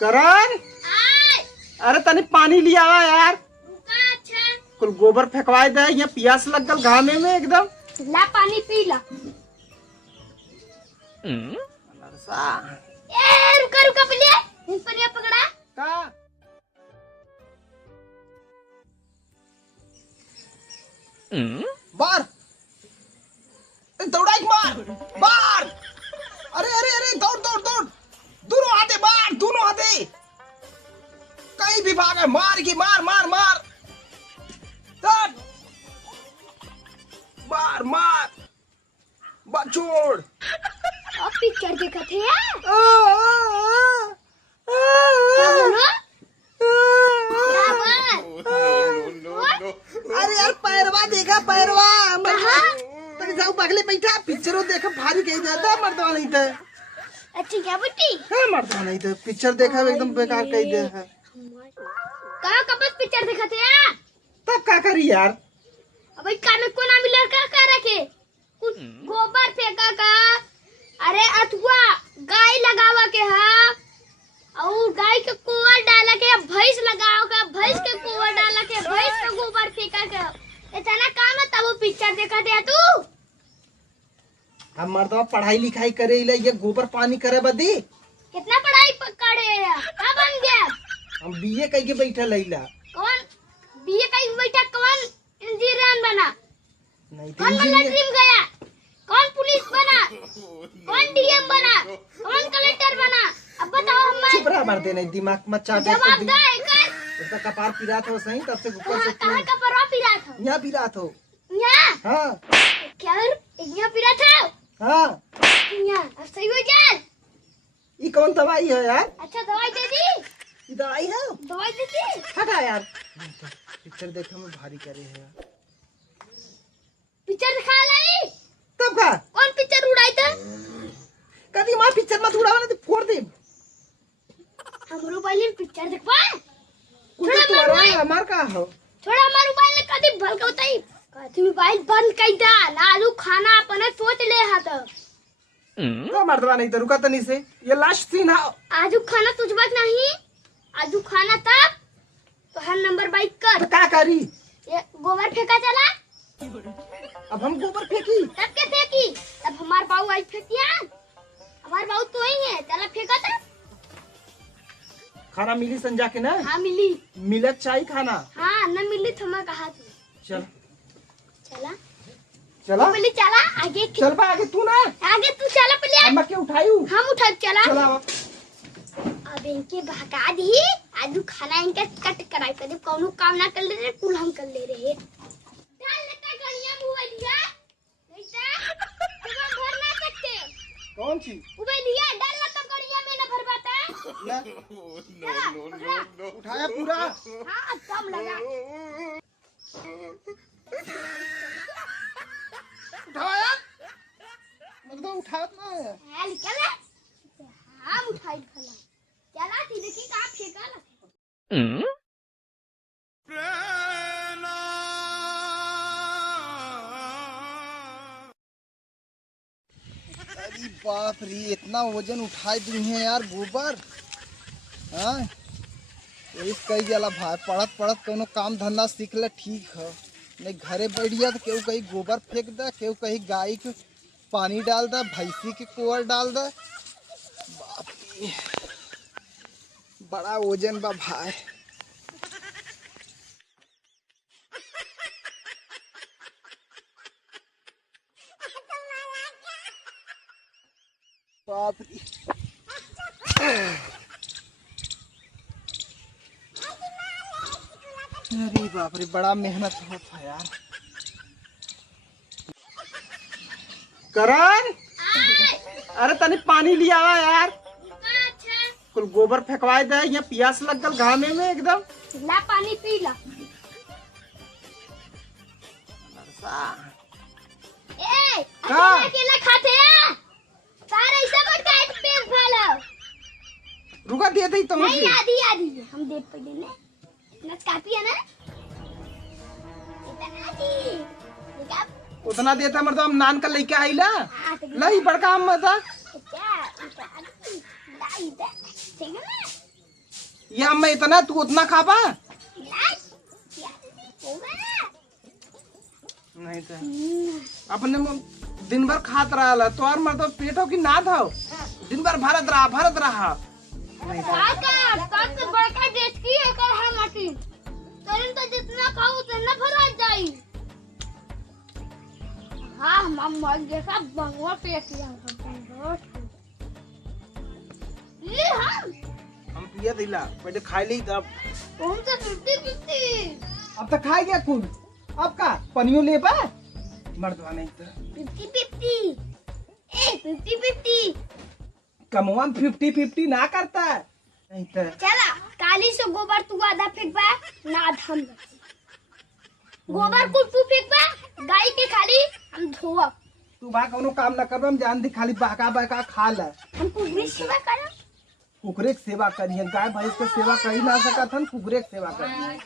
करण, अरे तनी पानी लिया यार। कुल गोबर फेंकवाए दे, यहाँ प्यास लग गल घामे में एकदम। ला पानी पी ला। रुका रुका पहले, इन पर ये पकड़ा का बार दौड़ा मार बार। अरे अरे अरे दौड़ दौड़ दौड़, दोनों हाथे मार, दोनों हाथे कहीं भी भागा, मार की मार मार मार मार मार बछोड़। अब पिक्चर देखा थे यार। अरे यार पैरवा देखा, पैरवा तनी जाऊ बगले बैठा, पिक्चरों देखा भारी कही जाता, मर्दवा नहीं था। अच्छी क्या बेटी? हाँ मर्दवा नहीं था, पिक्चर देखा एकदम बेकार कही दे है। कहाँ का बस पिक्चर देखा थे यार? तब क्या करी यार? अबे काम में कोना मिलर का कर रखे, कुछ गोबर फेंका का, अरे अथवा गाय लगावा के हा, और गाय के कोवर डाला के, भैंस लगाओ का, भैंस के कोवर डाला के, भैंस का गोबर फेंका के, इतना काम है तब वो पिक्चर देखा दे तू। हम मर्दवा पढ़ाई लिखाई करे ले, ये गोबर पानी करे बदी। कितना पढ़ाई करे क्या बन गया? हम बीए कह के बैठा लैला। कौन बीए कह के बैठा? कौन इंजीनियर बना? नहीं कौन मिलिट्री गया? कौन पुलिस बना? कौन डीएम बना? कौन कलेक्टर बना? अब बताओ हम। चुप रहा मर्दे, नहीं दिमाग मत चाट। जवाब दे कर। उसका कपार पिरा था सही, तब से ऊपर से कहाँ कपार पिरा था? यहाँ पिरा था। यहाँ? हाँ क्या यहाँ पिरा था? हाँ यहाँ अब सही हो जाए। ये कौन दवाई है यार? अच्छा दवाई दे दी? ये दवाई है? दवाई दे दी? हटा यार, पिक्चर देखने में भारी करे है यार। पिक्चर दिखा लाई? तब का कौन पिक्चर उड़ाई था? कभी माँ पिक्चर मत उड़ावा, नहीं तो फोड़ दे। हम मोबाइल में पिक्चर देखवा? थोड़ा तुम्हारा हमार का हो? थोड़ा हमारे मोबाइल में कभी भल के बताई, कभी मोबाइल बंद कर डाल, आलू खाना अपने सोच ले हा तो मर्दवा नहीं तो रुका तनी से, ये लास्ट सीन है। आजू खाना तुझबा नहीं, आजू खाना तब तो हर नंबर बाइक कर। तो क्या करी? ये गोबर फेंका चला, अब हम गोबर फेंकी तब के फेंकी, तब हमार बाऊ आई फेंकिया, हमार बाऊ तो ही है, चला फेंका था। खाना मिली संजा के ना? हाँ मिली। मिलक चाहिए खाना? हाँ न मिली तो मैं कहा तू। चल चला चला पहले चला आगे। चल बा आगे तू ना, आगे तू चला पहले। हम के उठायू, हम उठा चला। चला अब इनके भगा दी, आजू खाना इनका कट कराई कर दे, कौनो काम ना कर ले रहे, कुल हम कर ले रहे। डाल लेता गड़िया मोबाइलिया, नहीं तो हम भर ना सकते। कौन सी मोबाइलिया डाल ला तो गड़िया में ना भर पाता। उठाया पूरा? हाँ कम लगा। उठाया मतलब उठात ना है। निकल हाँ उठाई फला चला थी, देखी कहाँ फेंका लगे। अरे बाप रे, इतना वजन उठाए दी है यार गोबर। हाँ यही कही जाला भाई, पढ़त पढ़त कोनो काम धंधा सीख ले ठीक है, नहीं घरे बैठ गया तो केहू कहीं गोबर फेंक दे, केहू कहीं गाय के पानी डाल दे, भैंसी के कोवर डाल दे। बाप रे बड़ा वजन बा भाई। बाप रे, अरे बाप रे बड़ा मेहनत होता है यार। करण, अरे तनी पानी लिया यार। कुल गोबर फेंकवाए दे, यहाँ प्यास लग गल घामे में एकदम। ला पानी पी ला। अकेला खाते हैं? सारे ऐसा मत काट पेट फालो। रुका दे दे तुम। नहीं आधी आधी हम दे पे देने। ना काफी है ना? इतना दी। निकाल। उतना देता मर्द हम नान का लेके आई ला। लाई बड़का हम मत। क्या? लाई दे। ठीक है ना? या मैं इतना तू उतना खा पा नहीं तो अपने दिन भर खात रहा तो और मतलब पेटो की ना था दिन भर भरत रहा काका बड़का डेचकी है कर हम माटी तरिन तो जितना खाओ उतना भरा जाई हां हम मर जैसा बंगवा पेट लिया ले हम पिया दिला पहले खा ली तब कौन सा 50-50 अब तक खा गया कुल अब का पनियो ले पा मर्दवा नहीं तो 50-50 50-50 कमवा 50-50 ना करता नहीं तो चला काली से गोबर तू आधा फेंकबा ना आधा हम गोबर कुल तू फेंकबा गाय के खाली हम धोवा तू बा कोनो काम ना करब हम जान दी खाली बाका खा ले हम कुकरी सेवा करब कुकरे के सेवा करिए गाय भैंस के सेवा कर ना सकत हन कुकरे के सेवा करिए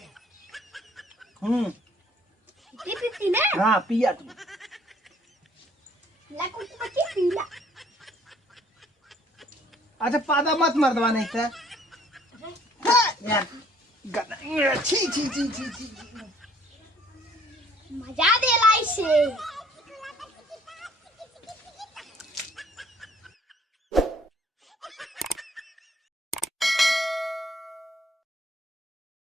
50-50 ना हां पिया तू ला कुछ बच्चे पीला अच्छा पादा मत मर्दवा नहीं था यार छी छी छी छी छी मजा दे लाई से